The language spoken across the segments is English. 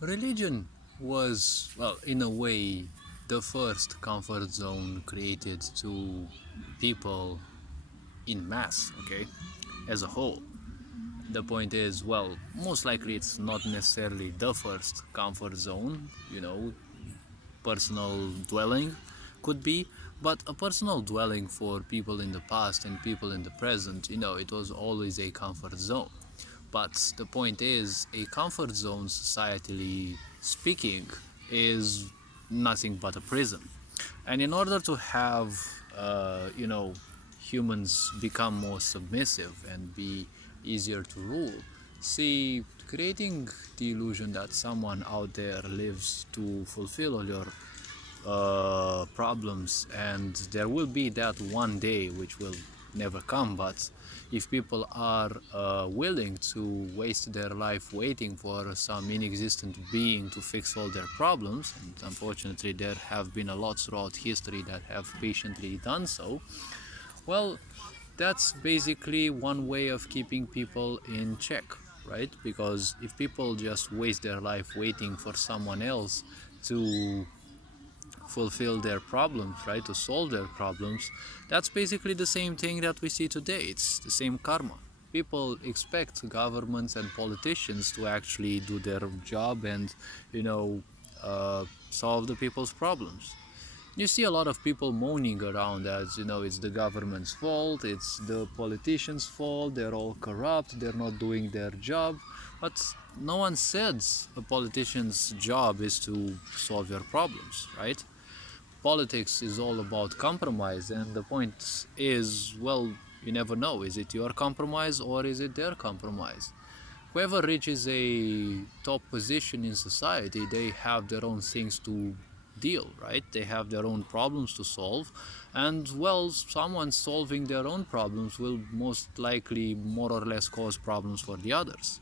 Religion was, well, in a way, the first comfort zone created to people in mass, okay, as a whole. The point is, well, most likely it's not necessarily the first comfort zone, personal dwelling could be, but a personal dwelling for people in the past and people in the present, it was always a comfort zone. But the point is, a comfort zone, societally speaking, is nothing but a prison. And in order to have, humans become more submissive and be easier to rule, see, creating the illusion that someone out there lives to fulfill all your problems, and there will be that one day which will never come. But if people are willing to waste their life waiting for some inexistent being to fix all their problems, and unfortunately there have been a lot throughout history that have patiently done so, well, that's basically one way of keeping people in check, right? Because if people just waste their life waiting for someone else to fulfill their problems, right, to solve their problems, that's basically the same thing that we see today. It's the same karma. People expect governments and politicians to actually do their job and, solve the people's problems. You see a lot of people moaning around as, it's the government's fault, it's the politicians' fault, they're all corrupt, they're not doing their job. But no one says a politician's job is to solve your problems, right? Politics is all about compromise, and the point is, well, you never know, is it your compromise or is it their compromise? Whoever reaches a top position in society, they have their own things to deal, right? They have their own problems to solve, and, well, someone solving their own problems will most likely more or less cause problems for the others.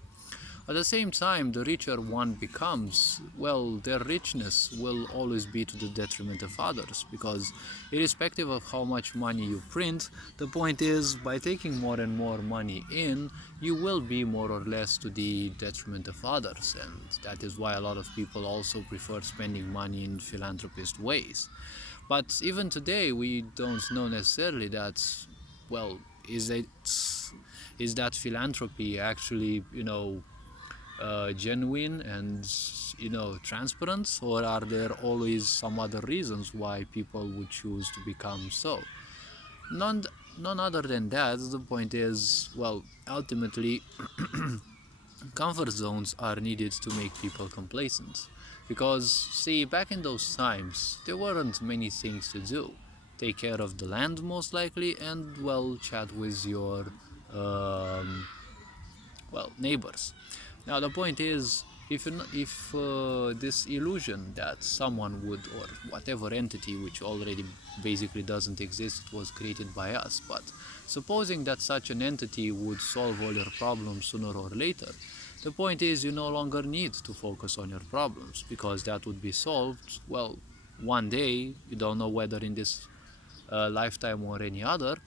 At the same time, the richer one becomes, well, their richness will always be to the detriment of others, because irrespective of how much money you print, the point is, by taking more and more money in, you will be more or less to the detriment of others, and that is why a lot of people also prefer spending money in philanthropist ways. But even today, we don't know necessarily that, well, is that philanthropy actually, genuine and, transparent, or are there always some other reasons why people would choose to become so? None other than that. The point is, well, ultimately, comfort zones are needed to make people complacent, because, see, back in those times there weren't many things to do. Take care of the land most likely, and, well, chat with your neighbors. Now the point is, if this illusion that someone would, or whatever entity which already basically doesn't exist, was created by us, but supposing that such an entity would solve all your problems sooner or later, the point is, you no longer need to focus on your problems, because that would be solved, well, one day. You don't know whether in this lifetime or any other.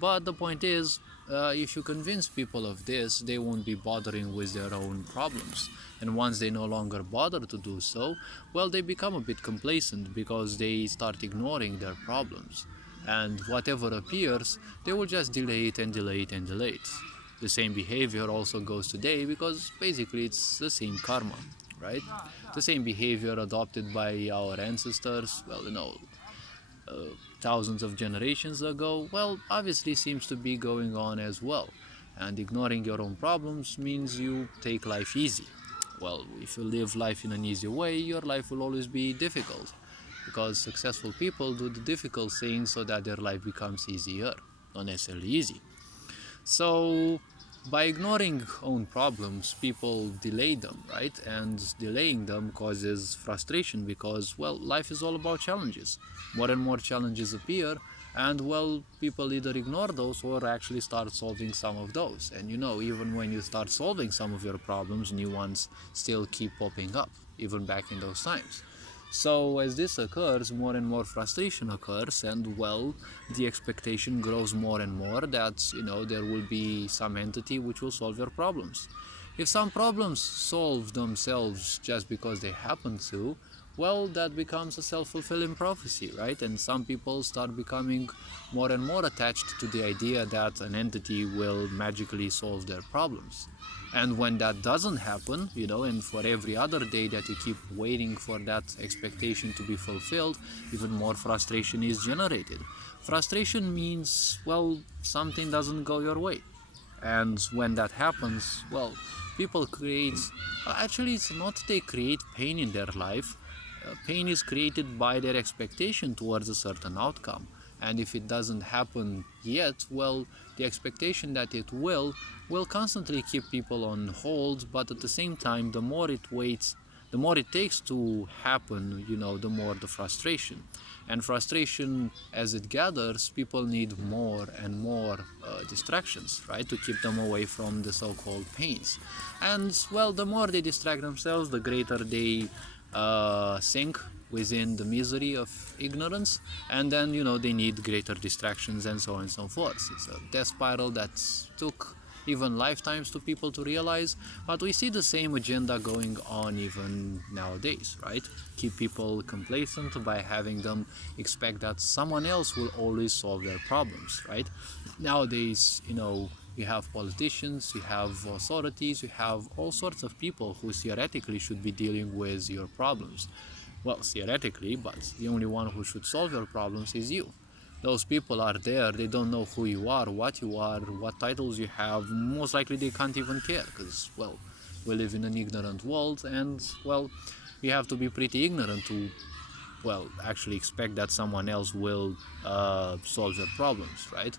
But the point is, if you convince people of this, they won't be bothering with their own problems. And once they no longer bother to do so, well, they become a bit complacent, because they start ignoring their problems. And whatever appears, they will just delay it and delay it and delay it. The same behavior also goes today, because basically it's the same karma, right? The same behavior adopted by our ancestors, well, thousands of generations ago, well, obviously seems to be going on as well. And ignoring your own problems means you take life easy. Well, if you live life in an easy way, your life will always be difficult, because successful people do the difficult things so that their life becomes easier, not necessarily easy. So by ignoring own problems, people delay them, right? And delaying them causes frustration, because, well, life is all about challenges. More and more challenges appear, and, well, people either ignore those or actually start solving some of those. And, even when you start solving some of your problems, new ones still keep popping up, even back in those times. So as this occurs, more and more frustration occurs, and, well, the expectation grows more and more that, there will be some entity which will solve your problems. If some problems solve themselves just because they happen to, well, that becomes a self-fulfilling prophecy, right? And some people start becoming more and more attached to the idea that an entity will magically solve their problems. And when that doesn't happen, and for every other day that you keep waiting for that expectation to be fulfilled, even more frustration is generated. Frustration means, well, something doesn't go your way. And when that happens, well, people create, actually it's not they create pain in their life. Pain is created by their expectation towards a certain outcome, and if it doesn't happen yet, well, the expectation that it will constantly keep people on hold. But at the same time, the more it waits, the more it takes to happen, the more the frustration. And frustration, as it gathers, people need more and more distractions, right, to keep them away from the so-called pains. And, well, the more they distract themselves, the greater they sink within the misery of ignorance, and then they need greater distractions, and so on and so forth. It's a death spiral that took even lifetimes to people to realize, but we see the same agenda going on even nowadays, right? Keep people complacent by having them expect that someone else will always solve their problems, right? Nowadays, you have politicians, you have authorities, you have all sorts of people who theoretically should be dealing with your problems. Well, theoretically, but the only one who should solve your problems is you. Those people are there, they don't know who you are, what titles you have. Most likely they can't even care, because, well, we live in an ignorant world, and, well, you have to be pretty ignorant to, well, actually expect that someone else will solve your problems, right?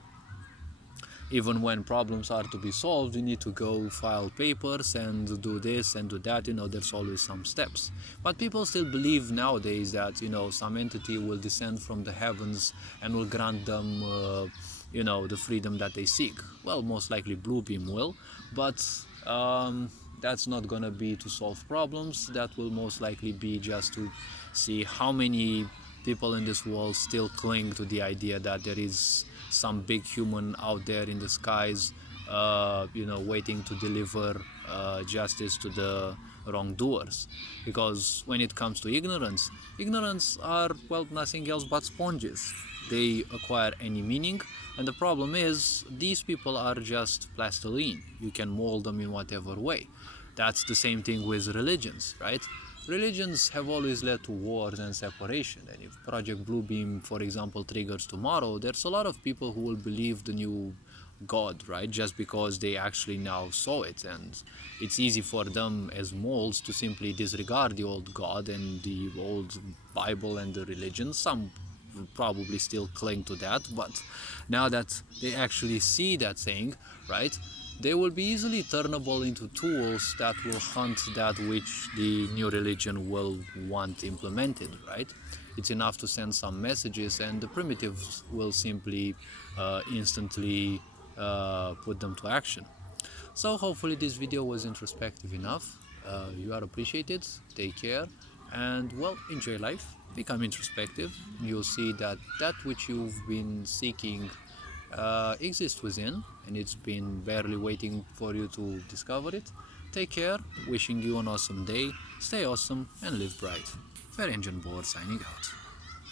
Even when problems are to be solved, you need to go file papers and do this and do that. There's always some steps. But people still believe nowadays that, some entity will descend from the heavens and will grant them, the freedom that they seek. Well, most likely Bluebeam will, but that's not gonna be to solve problems. That will most likely be just to see how many people in this world still cling to the idea that there is some big human out there in the skies, waiting to deliver justice to the wrongdoers. Because when it comes to ignorance are, well, nothing else but sponges. They acquire any meaning, and the problem is these people are just plastilene. You can mold them in whatever way. That's the same thing with religions, right? Religions have always led to wars and separation, and if Project Bluebeam, for example, triggers tomorrow, there's a lot of people who will believe the new God, right, just because they actually now saw it, and it's easy for them as molds to simply disregard the old God and the old Bible and the religion. Some will probably still cling to that, but now that they actually see that thing, right, they will be easily turnable into tools that will hunt that which the new religion will want implemented, right? It's enough to send some messages, and the primitives will simply instantly put them to action. So hopefully this video was introspective enough. You are appreciated. Take care, and, well, enjoy life. Become introspective. You'll see that which you've been seeking exists within, and it's been barely waiting for you to discover it. Take care, wishing you an awesome day, stay awesome, and live bright. Fair Engine Board signing out.